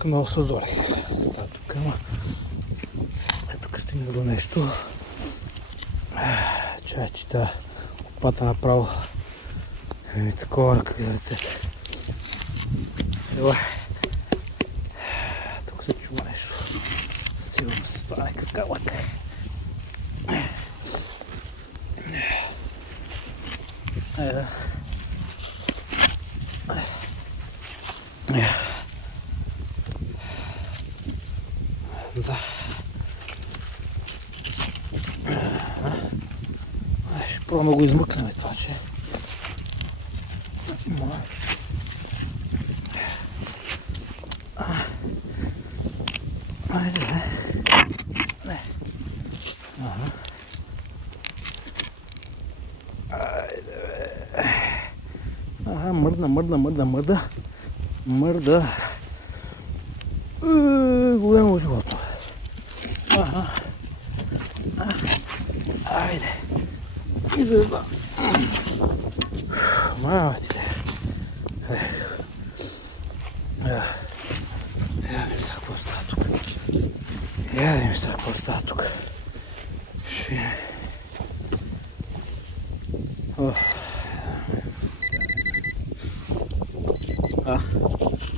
Тук много се озорих. Става тук, ама... Тук стигна до нещо. Чай, че тази лопата направо е такова ръка за ръцете. Ела. Тук се чува нещо. Сигурно се става някакъв калък. Да. Ще пробвам да го измъкнем това, че... Айде, бе. Не. Ага. Айде, бе. Ага, мърда. Голямо животно. Ага. Айде. Изрезда. Маматите. Ядем сега какво става тук.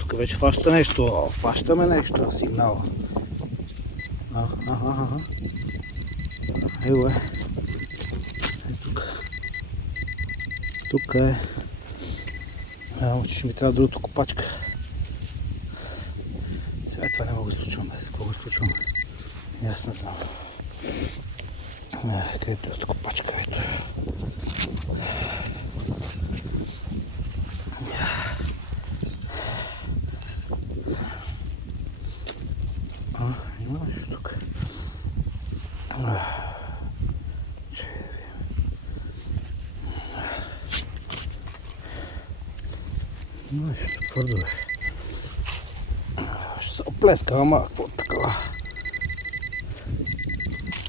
Тук вече фащаме нещо, сигнал. Ево е. Тук е. Ще ми трябва другото копачка. Сега това не мога да случвам, бе. Какво го случвам? Аз не знам. Къде е другото копачка, ето. Има нещо тук. Нещо твърдо е. Ще се оплеска, ама какво такова.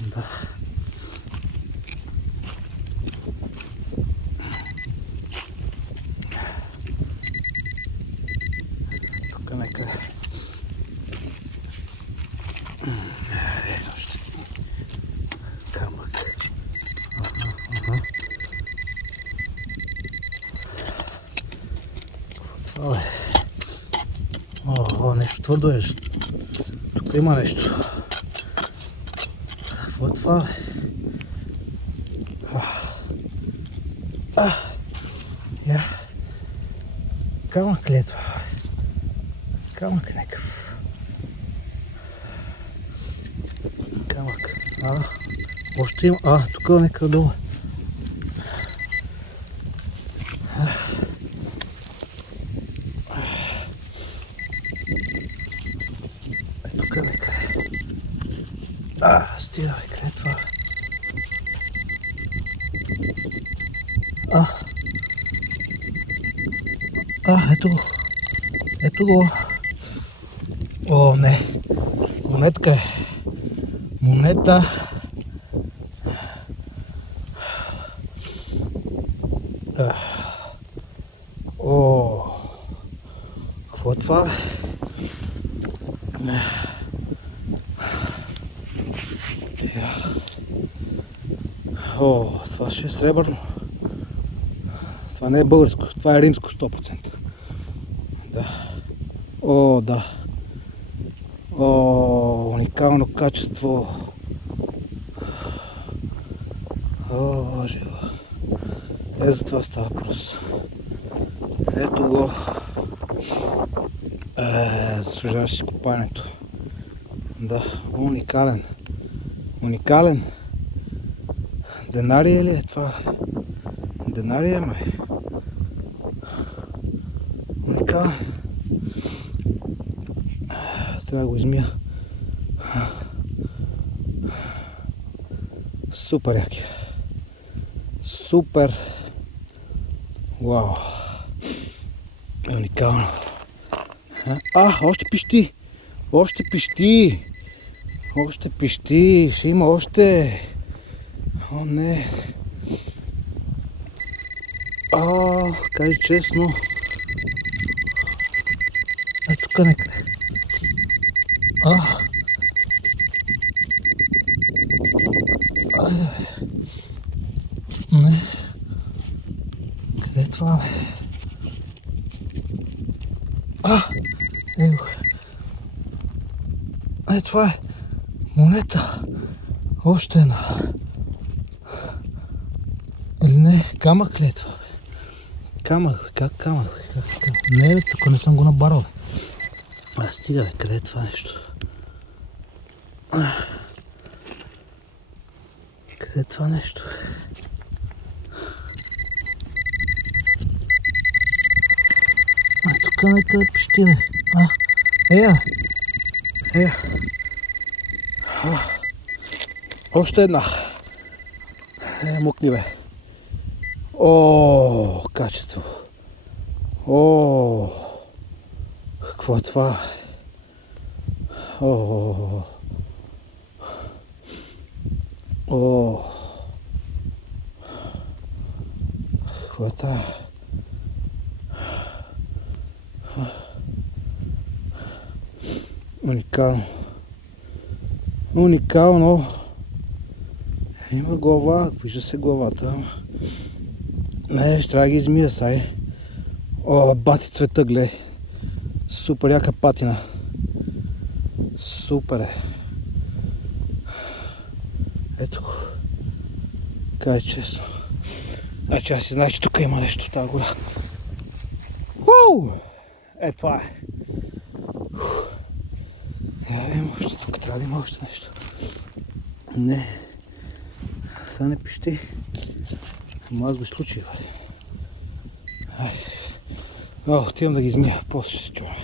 Да. Тук некъде. Още камък. Това е. Нещо твърдо е. Тук има нещо. Какво е това? Камък ли е това? Камък някакъв. Камък. Още има. Тук е някъде долу. Тук е някъде. Стига, бе, къде е това? Ето го. Ето го. О, не. Монетка е. Монета. Какво е това? Това ще е сребърно. Това не е българско, това е римско 100%. Да. Да. Уникално качество. Боже. За това става въпрос. Ето го. Заслужаваше си копането. Да, уникален. Денария ли е това? Денария, май. Уникален. Трябва да го измия. Супер яки. Супер. Вау. Уникално. Още пищи. Още пищи. Ще има още. О, не. Кажи честно. Тук некъде. Айде, бе. Не. Къде е това, бе? Его. Това е монета. Още една. Или не, камък ли е това, бе? Камък, бе, как камък, бе? Не, бе, тук не съм го набарал, бе. Стига, бе, къде е това нещо? Къде е това нещо? Тук некъде пищи, бе. Ея. Още една. Мукни, бе. Качество. Какво е това? Какво е това? Уникално. Има глава, вижда се главата. Не, ще трябва да ги измия сай. Бати цвета, гледай. Супер яка патина. Супер е. Ето го. Кай честно. Значи аз си знаеш, че тук има нещо в тази гора. Това е. Я видим още, тук трябва да има още нещо. Не. Сега не пищи. Ама аз го случай, бе. Отивам да ги измия, после ще се чувам.